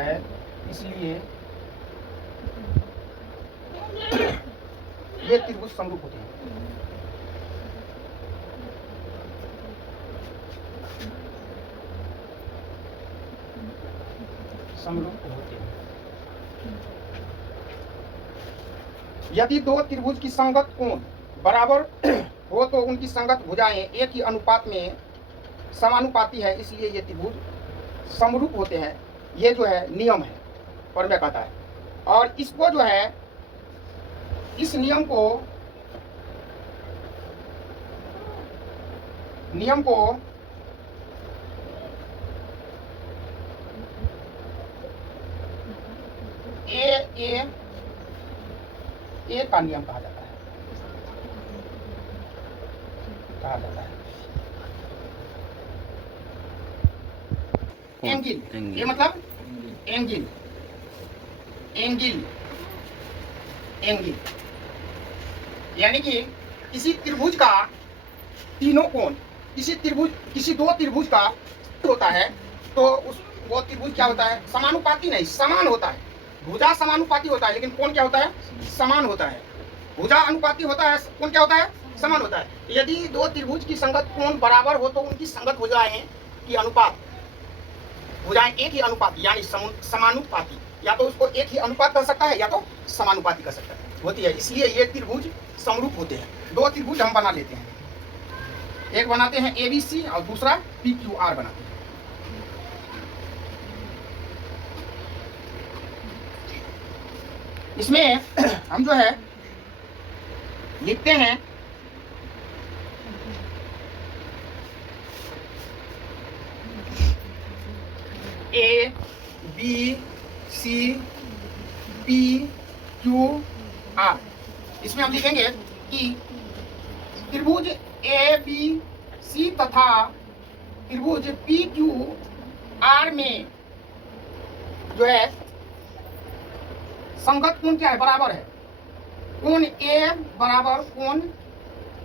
है, इसलिए ये त्रिभुज समरूप होते हैं। समरूप होते हैं। यदि दो त्रिभुज की संगत कोण बराबर हो तो उनकी संगत भुजाएं एक ही अनुपात में समानुपाती है, इसलिए ये त्रिभुज समरूप होते हैं। ये जो है नियम है, और मैं कहता है, और इसको जो है, इस नियम को ए का नियम कहा जाता है। एंगिल, ये मतलब एंगिल, यानी कि किसी त्रिभुज का तीनों कोण, किसी दो त्रिभुज का होता है, तो वो त्रिभुज क्या होता है? समानुपाती नहीं, समान होता है। भुजा समानुपाती होता है, लेकिन कोण क्या होता है? समान होता है। भुजा अनुपाती होता है, कोण क्या होता है? समान होता है। यदि दो त्रिभुज की संगत कोण बराबर हो तो उनकी संगत भुजाएं की अनुपात, भुजाएं एक ही अनुपात यानी समानुपाती, या तो उसको एक ही अनुपात कर सकता है या तो समानुपाती कर सकता है, होती है। इसलिए ये त्रिभुज समरूप होते हैं। दो त्रिभुज हम बना लेते हैं, एक बनाते हैं ABC और दूसरा PQR बनाते हैं। इसमें हम जो है लिखते हैं ABCPQR। इसमें हम लिखेंगे कि त्रिभुज ABC तथा त्रिभुज PQR में जो है संगत कोण क्या है? बराबर है। कोण A बराबर कोण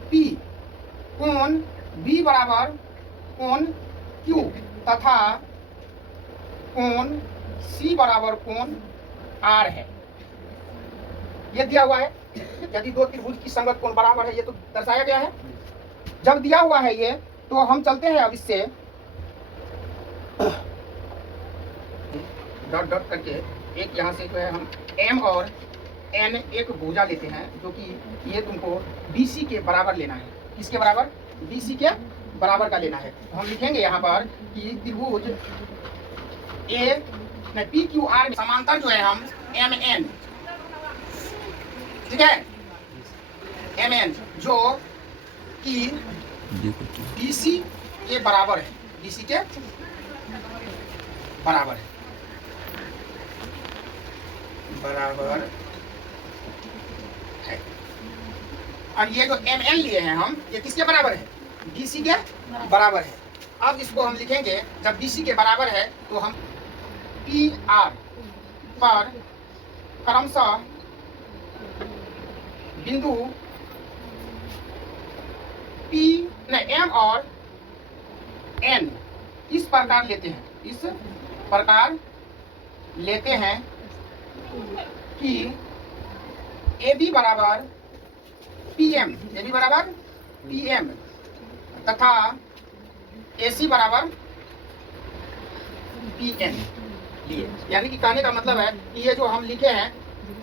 P, कोण B बराबर कोण Q तथा कोण C बराबर कोण R है। ये दिया हुआ है। यदि दो त्रिभुज की संगत कोण बराबर है, ये तो दर्शाया गया है। जब दिया हुआ है ये, तो हम चलते हैं अब इससे डॉट डॉट करके एक यहाँ से जो है हम M और N एक भुजा लेते हैं, जो कि ये तुमको BC के बराबर लेना है। किसके बराबर? BC के बराबर का लेना है। तो हम लिखेंगे यहाँ पर कि त्रिभुज PQR में समांतर जो है हम MN, ठीक है, MN जो कि BC के बराबर है, BC के बराबर है, और ये जो MN लिए हैं हम, ये किसके बराबर है? BC के बराबर है। अब इसको हम लिखेंगे, जब BC के बराबर है तो हम PR पर क्रमशः बिंदु M और N इस प्रकार लेते हैं कि AB बराबर PM तथा AC बराबर PN लिए। यानी कि कहने का मतलब है कि ये जो हम लिखे हैं,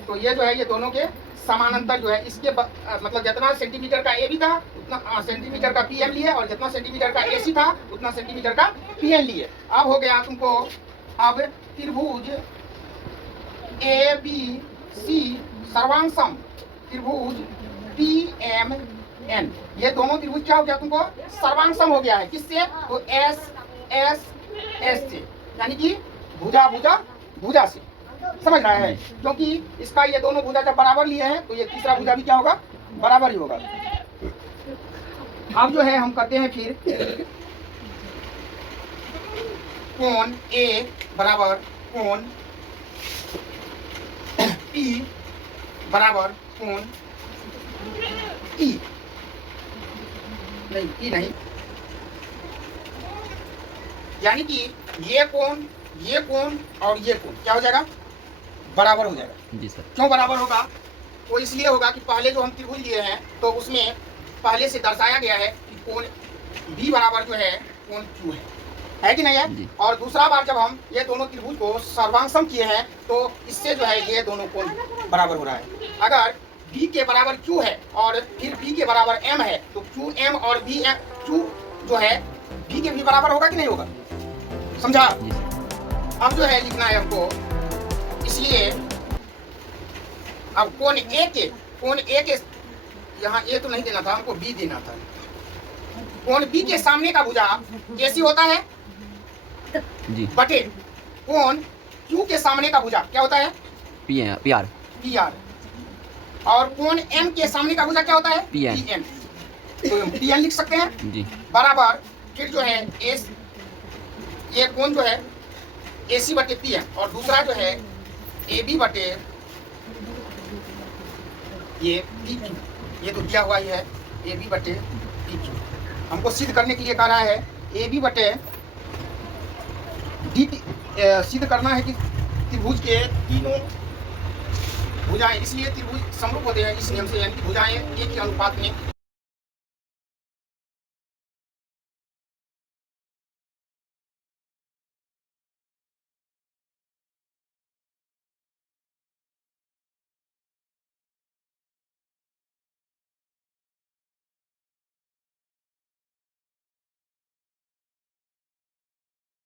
तो ये जो है ये दोनों के समानांतर जो है, इसके मतलब जितना सेंटीमीटर का AB था उतना सेंटीमीटर का PM लिए, और जितना सेंटीमीटर का AC था उतना सेंटीमीटर का PN लिए। अब हो गया तुमको, अब त्रिभुज ABC सर्वांशम त्रिभुज PMN, ये दोनों त्रिभुज क्या हो गया? तुमको सर्वांशम हो गया है। किससे? तो S से, यानी कि भुजा से। समझ रहा है? क्योंकि इसका ये दोनों भुजा जब बराबर लिए हैं, तो ये तीसरा भुजा भी क्या होगा? बराबर ही होगा। अब जो है हम करते हैं फिर कोण A बराबर कोण P बराबर कोण E नहीं, यानी कि ये कोण ये कोण और ये कोण क्या हो जाएगा, बराबर हो जाएगा। जी सर। क्यों बराबर होगा, वो इसलिए होगा कि पहले जो हम त्रिभुज लिए हैं तो उसमें पहले से दर्शाया गया है कि कोण बी बराबर जो है कोण क्यू है कि नहीं है। और दूसरा बार जब हम ये दोनों त्रिभुज को सर्वांगसम किए हैं तो इससे जो है ये दोनों कोण बराबर हो रहा है। अगर बी के बराबर क्यू है और फिर बी के बराबर एम है तो क्यू एम और बी एम क्यू जो है बी के भी बराबर होगा कि नहीं होगा, समझा। अब जो है लिखना है हमको, इसलिए अब कोण ए के यहाँ ए तो नहीं देना था हमको, बी देना था। कोण बी के सामने का भुजा कैसी होता है जी, बटे कोण क्यू के सामने का भुजा क्या होता है, पी आर। और कोण एम के सामने का भुजा क्या होता है, पी एन। तो पी एन लिख सकते हैं जी। बराबर फिर जो है एस, ये कोण जो है ए सी बटे पी एम और दूसरा जो है ए बी बटे ये पी क्यू, ये तो दिया हुआ ही है ए बी बटे पी क्यू। हमको सिद्ध करने के लिए कह रहा है ए बी बटे डी सिद्ध करना है कि त्रिभुज के तीनों भुजाएं, इसलिए त्रिभुज समरूप होते हैं इस नियम से, यानी कि भुजाएं एक के अनुपात में